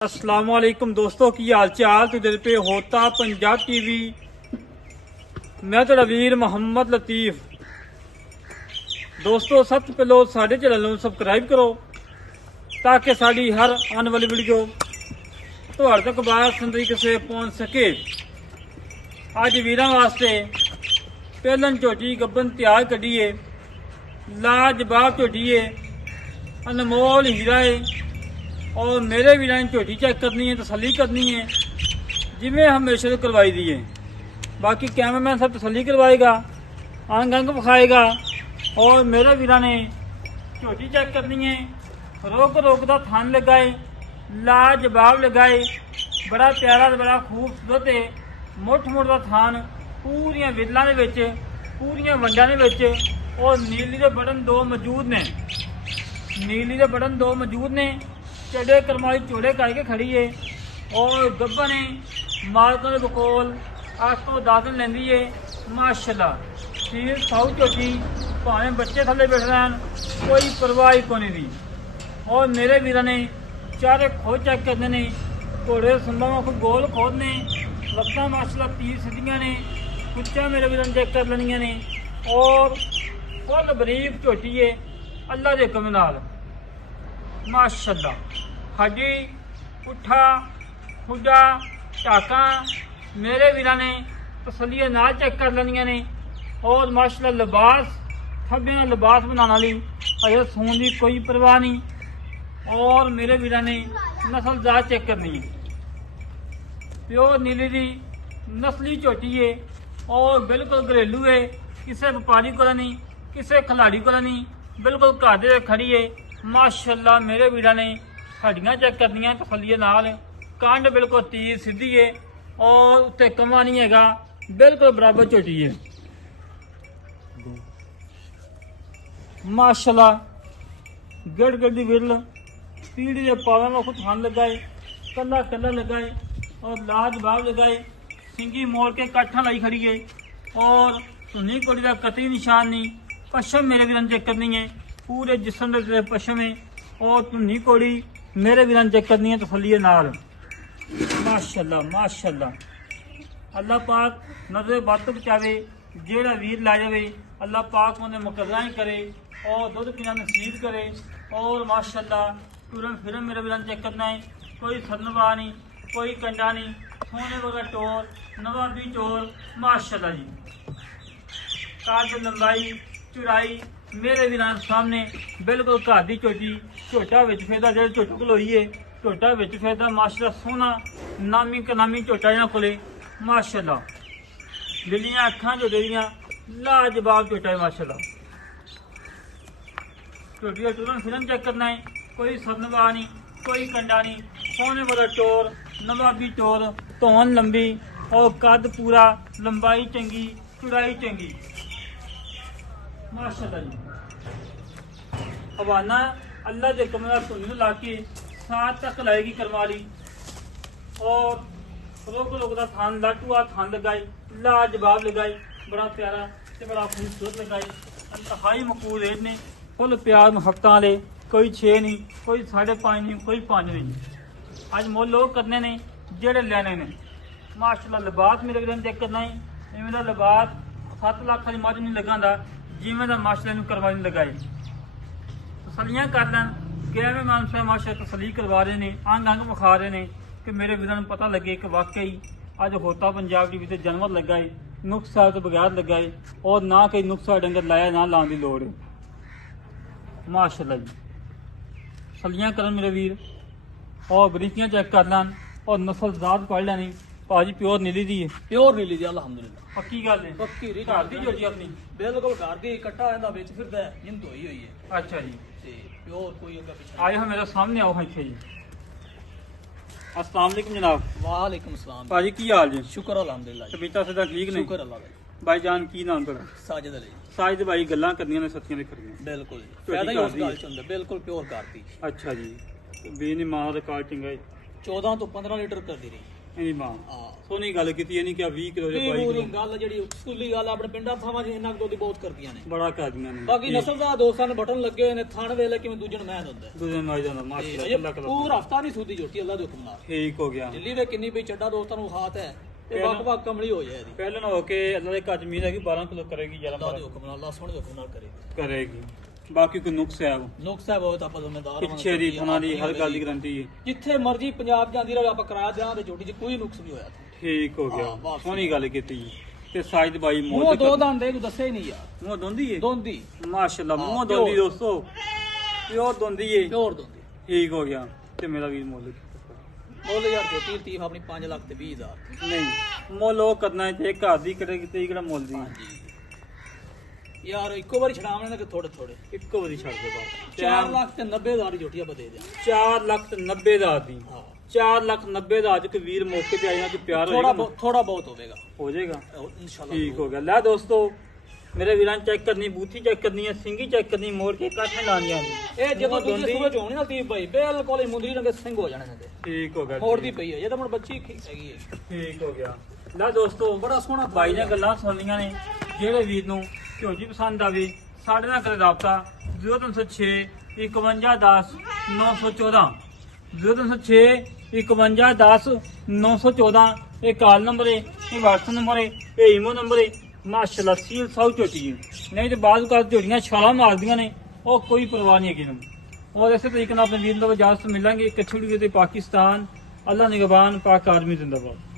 अस्सलामुअलैकुम दोस्तों की हाल चाल तो दिल पे होता पंजाब टीवी। मैं तो वीर मोहम्मद लतीफ। दोस्तों सब तो पहले साढ़े चैनल ਨੂੰ ਸਬਸਕ੍ਰਾਈਬ ਕਰੋ ताकि साड़ी हर आने वाली वीडियो ਤੁਹਾਡੇ ਤੱਕ ਬਾਖੂਬੀ तरीके से पहुंच सके। ਅੱਜ ਵੀਰਾਂ ਵਾਸਤੇ ਪਹਿਲਨ ਝੋਟੀ ਗੱਬਨ ਤਿਆਰ ਕੱਢੀਏ, ਲਾਜਵਾਬ ਝੋਟੀ है, अनमोल हीरा है। और मेरे भी लाइन झोटी चेक करनी है, तसल्ली करनी है जिमें हमेशा तो करवाई दी है। बाकी कैमरामैन सब तसल्ली करवाएगा, अंग अंग विखाएगा। और मेरे वीर ने झोटी चेक करनी है, रोक रोक का थान लगाए, लाजवाब लगाए, बड़ा प्यारा बड़ा खूबसूरत है। मुठ मुठ का थान पूरिया विदलों के पूरिया वंडा के। और नीली के बटन दो मौजूद ने, नीली के बटन दो मौजूद ने। चढ़े करमाई चोड़े करके खड़ी है। और गब्बा ने मालकों के बकोल 8 तो 10 दिन लेंदी है माशाल्लाह। सील साउथ झोटी भावें बच्चे थले बैठ रहे हैं, कोई परवाह ही कोनी दी। और मेरे वीर ने चारे खोज चेक करने ने, घोड़े संभव को गोल खोद ने, लत्तां माशाल्लाह 30 सीधियां ने, कुच्चा मेरे वीर ने चेक कर लेनिया ने। और फुल बरीक झोटी है अल्लाह के हुक्म नाल माशाल्लाह। हड्डी पुठा खुडा टाका मेरे वीर ने तसलिए नाल चेक कर लेनिया ने। और माशाल्लाह लिबास थब्बे लिबास बनाने वाली अजे सून की कोई परवाह नहीं। और मेरे वीर ने नस्ल जात चेक करनी है, प्योर नीली की नस्ली झोटी है। और बिल्कुल घरेलू है, किसी व्यापारी को नहीं, किसी खिलाड़ी को नहीं, बिल्कुल घर दे खड़ी है माशाल्लाह। मेरे वीर ने हड्डियां चेक करनिया तसल्ली नाल, कंड बिल्कुल तीर सीधी है। और उत्ते कमा नहीं हैगा, बिल्कुल बराबर झोटी है माशाल्लाह। गड़ गड़ी विरल पीढ़ी के पालों में खुद थान लगाए, कला कला लगाए और लाजवाब लगाए। सिंगी मोड़ के काठा लाई खड़ी है। और सुन्नी कोड़ी का कतई निशान नहीं। पश्चिम मेरे वीर चेक करनी है, पूरे जिस्म के पश्चिम है। और धुन्नी कोड़ी मेरे वीर चेक करनी है तसल्ली नाल माशाल्लाह माशाल्लाह। अल्लाह पाक नजर बद तो बचावे, जेड़ा वीर ला जाए अल्लाह पाक उन्हें मुकदरा ही करे और दुध पीना नसीब करे। और माशाल्लाह टूरन फिरन मेरे वीर चेक करना है, कोई सरनवा नहीं, कोई कंडा नहीं, सोने वाला टोर नवाबी टोर माशाल्लाह जी। काद लंबाई चौड़ाई मेरे वीर सामने बिल्कुल घर की झोटी। झोटा विच फिरदा जो झोटू खलोई है, झोटा विच फिरदा माशाल्लाह सोहना नामी कनामी झोटा इन्हां कोले माशाल्लाह। लिलियां अखां झोटे दियां लाजवाब झोटा है माशाल्लाह। झोटी का टूरन फिरन चेक करना है, कोई सरनवा नहीं, कोई कंडा नहीं, सोने वाला टोर नवाबी टोर, धौन लंबी और कद पूरा, लंबाई चंगी चौड़ाई चंगी माशाल्लाह जी। हवाना अल्लाह के कमरा धुन ला के साथ तक लाएगी करवाली। और रोक रोक का थान लाटूआ थान लगाए, लाजवाब लगाए, बड़ा प्यारा ते बड़ा खूबसूरत लगाए। इंतहाई मकबूल रेट ने, फुल प्यार मुहब्बत वाले, कोई 6 नहीं, कोई 5.5 नहीं, कोई 5 नहीं। अज मुल लोग करने ने जेड़े लेने ने माशाल्लाह। लिबास मेरे वीर चेक करना है, इवें दा लिबास 7 लाख की मझ नहीं लगांदा जिमें का माशाल्लाह करवा नहीं लगाए। तसलियां कर लैन, कैमरे मैन साहब माशाल्लाह तसली करवा रहे हैं, अंग अंग विखा रहे हैं कि मेरे वीर को पता लगे कि वाकई अज होता पंजाब टीवी से जानवर लगा है, नुक्स साहब तो बगैर लगा है। और ना कोई नुक्सा डंगर लाया ना लाने की लौड़ है माशाल्लाह जी। तसलियां कर मेरे वीर और बरीकियां चेक कर लैन और नस्ल जात पढ़ लैनी। भाजी प्योर नीली दी है, प्योर नीली दी अल्हम्दुलिल्लाह। पक्की गल है, पक्की री घर दी झोटी अपनी बिल्कुल घर दी कट्टा इंदा विच फिरदा है, जिंद होई हुई है अच्छा जी। ते प्योर कोई अग्गा पिछे आए हो मेरे सामने आओ इत्थे जी। अस्सलाम वालेकुम जनाब। वालेकुम सलाम भाजी की हाल जी? शुक्र अल्हम्दुलिल्लाह जी। तबीयत सदा ठीक ने? शुक्र अल्लाह दा। भाई जान की नाम तेरा? साजिद अली। साजिद भाई गल्लां करनियां ने सच्चियां ने खड़ियां बिल्कुल जी, झोटी फायदा ही घर उस दी गल है। च हुंदा, बिल्कुल प्योर घर दी। अच्छा जी। बेनी मां दा काल चंगा है। 14 तो 15 लीटर कर दी रही ਇਹਦੀ ਮਾਂ ਹਾਂ ਸੋਹਣੀ ਗੱਲ ਕੀਤੀ ਇਹ ਨਹੀਂ ਕਿ 20 ਕਿਲੋ ਜਾਂ ਇਹ 22 ਪੂਰੀ ਕਿਲੋ ਗੱਲ ਜਿਹੜੀ ਸਕੂਲੀ ਗੱਲ ਆਪਣੇ ਪਿੰਡਾਂ ਥਾਵਾਂ 'ਚ ਇਹਨਾਂ ਦੁੱਧ ਬਹੁਤ ਕਰਦੀਆਂ ਨੇ ਬੜਾ ਕਰਦੀਆਂ ਨੇ ਬਾਕੀ ਨਸਲ ਦਾ ਦੋਸਤਾਂ ਨੂੰ ਬਟਨ ਲੱਗੇ ਨੇ ਥਣ ਵੇਲੇ ਕਿਵੇਂ ਦੂਜਣ ਮੈਂ ਹੁੰਦਾ ਦੂਜੇ ਨਾਲ ਜਾਂਦਾ ਮਾਸ਼ਾਅੱਲਾ ਅੱਲਾ ਕਲਾ ਪੂਰਾ ਹਫਤਾ ਨਹੀਂ ਸੂਦੀ ਝੋਟੀ ਅੱਲਾ ਦੇ ਹੁਕਮ ਨਾਲ ਠੀਕ ਹੋ ਗਿਆ ਦਿੱਲੀ ਦੇ ਕਿੰਨੀ ਵੀ ਚੱਡਾ ਦੋਸਤਾਂ ਨੂੰ ਹਾਥ ਹੈ ਇਹ ਵੱਖ-ਵੱਖ ਕਮਲੀ ਹੋ ਜਾਏ ਇਹਦੀ ਪਹਿਲਾਂ ਨਾ ਹੋ ਕੇ ਅੱਲਾ ਦੇ ਘਰ ਜ਼ਮੀਨ ਹੈਗੀ 12 ਕਿਲੋ ਕਰੇਗੀ ਅੱਲਾ 11 ਦੇ ਹੁਕਮ ਨਾਲ ਅੱਲਾ ਸੋਹਣੇ ਦੇ ਹੁਕਮ ਨਾਲ ਕਰੇ ਕਰੇਗੀ ਬਾਕੀ ਕੋਈ ਨੁਕਸ ਹੈ ਉਹ ਨੁਕਸ ਹੈ ਬਹੁਤ ਆਪਾਂ ਜ਼ਿੰਮੇਦਾਰ ਪਿੱਛੇ ਦੀ ਥਣਾ ਦੀ ਹਰ ਗੱਲ ਦੀ ਗਰੰਟੀ ਹੈ ਜਿੱਥੇ ਮਰਜ਼ੀ ਪੰਜਾਬ ਜਾਂਦੀ ਰਹੇ ਆਪਾਂ ਕਰਾ ਦਿਆਂ ਤੇ ਝੋਟੀ 'ਚ ਕੋਈ ਨੁਕਸ ਨਹੀਂ ਹੋਇਆ ਠੀਕ ਹੋ ਹਾਂ, ਗਿਆ ਬਸ। ਸੋਹਣੀ ਗੱਲ ਕੀਤੀ ਜੀ ਤੇ ਸਾਈਦ ਬਾਈ ਮੂੰਹ ਮੋਹ ਦੋ ਦੰਦ ਇਹ ਦੱਸਿਆ ਹੀ ਨਹੀਂ ਯਾਰ ਮੂੰਹ ਦੋਂਦੀ ਏ ਦੋਂਦੀ ਮਾਸ਼ਾਅੱਲਾ ਹਾਂ, ਮੂੰਹ ਪਿਓਰ। ਦੋਂਦੀ ਦੋਸਤੋ ਪਿਓਰ ਦੋਂਦੀ ਏ ਪਿਓਰ ਦੋਂਦੀ ਠੀਕ ਹੋ ਗਿਆ ਤੇ ਮੇਰਾ ਵੀ ਮੁੱਲ ਮੁੱਲ ਯਾਰ ਝੋਟੀ ਤੀਫ ਆਪਣੀ 5 ਲੱਖ ਤੇ 20 ਹਜ਼ਾਰ ਨਹੀਂ ਮੁੱਲ ਉਹ ਕਰਨਾ ਤੇ ਘਰ ਦੀ ਕਿਹੜੇ ਕਿਤੇ ਕਿਹੜਾ ਮੁੱਲ ਦੀ ਹਾਂਜੀ ਯਾਰ ਇੱਕੋ ਵਾਰੀ ਛਡਾਵਣੇ ਨੇ ਕਿ ਥੋੜੇ ਥੋੜੇ ਇੱਕੋ ਵਾਰੀ ਛੱਡ ਦੇ ਬਾਅਦ 4 ਲੱਖ ਤੇ 90 ਹਜ਼ਾਰ ਦੀ ਝੋਟੀ ਆਪਾਂ ਦੇ ਦਿਆਂ 4 ਲੱਖ ਤੇ 90 ਦਾ ਦੀ ਹਾਂ 4 ਲੱਖ 90 ਦਾ ਅੱਜ ਕਿ ਵੀਰ ਮੌਕੇ ਤੇ ਆਇਆ ਕਿ ਪਿਆਰ ਥੋੜਾ ਬਹੁਤ ਹੋਵੇਗਾ ਹੋ ਜਾਏਗਾ ਇਨਸ਼ਾਅੱਲਾ ਠੀਕ ਹੋ ਗਿਆ ਲੈ ਦੋਸਤੋ ਮੇਰੇ ਵੀਰਾਂ ਚੈੱਕ ਕਰਨੀ ਬੂਥੀ ਚੈੱਕ ਕਰਨੀ ਹੈ ਸਿੰਗੀ ਚੈੱਕ ਕਰਨੀ ਮੋੜ ਕੇ ਕਾਠੇ ਲਾਣੀਆਂ ਇਹ ਜਦੋਂ ਦੂਜੇ ਸੂਬੇ ਚ ਹੋਣੀ ਨਾ ਤੀਬ ਭਾਈ ਬਿਲਕੁਲ ਹੀ ਮੁੰਦਰੀ ਰੰਗੇ ਸਿੰਘ ਹੋ ਜਾਣੇ ਨੇ ਠੀਕ ਹੋ ਗਿਆ ਮੋੜਦੀ ਪਈ ਹੈ ਇਹ ਤਾਂ ਹੁਣ ਬੱਚੀ ਹੈਗੀ ਹੈ ਠੀਕ ਹੋ ਗਿਆ ਲੈ ਦੋਸਤੋ ਬੜਾ ਸੋਹਣਾ ਬਾਈ ਨੇ ਗੱਲਾਂ ਸੁਣ ਲਈਆਂ ਨੇ ਜਿਹੜੇ ਵੀਰ ਨੂੰ ਝੋਜੀ ਪਸੰਦ ਆਵੇ ਸਾਡੇ ਨਾਲ ਕਰੇ ਰਾਬਤਾ 0306 5110 914 0306 5110 914 ਇਹ ਕਾਲ ਨੰਬਰ ਹੈ ਇਹ WhatsApp ਨੰਬਰ ਹੈ ਇਹ ਈਮੋ ਨੰਬਰ ਹੈ ਮਾਸ਼ਾਅੱਲਾ ਸੀਲ ਸਾਊ ਝੋਟੀ ਹੈ ਨਹੀਂ ਤੇ ਬਾਅਦ ਕਰ ਝੋਟੀਆਂ ਛਾਲਾਂ ਮਾਰਦੀਆਂ ਨੇ ਉਹ ਕੋਈ ਪਰਵਾਹ ਨਹੀਂ ਹੈਗੀ ਨੂੰ ਔਰ ਇਸੇ ਤਰੀਕੇ ਨਾਲ ਆਪਣੇ ਵੀਰ ਨੂੰ ਇਜਾਜ਼ਤ ਮਿਲਾਂਗੇ ਇੱਕ ਛੁੜੀ ਤੇ ਪਾਕਿਸਤਾਨ ਅੱਲਾ ਨਿਗਹਬਾਨ ਪਾਕ ਆਰਮੀ ਜ਼ਿੰਦਾਬਾਦ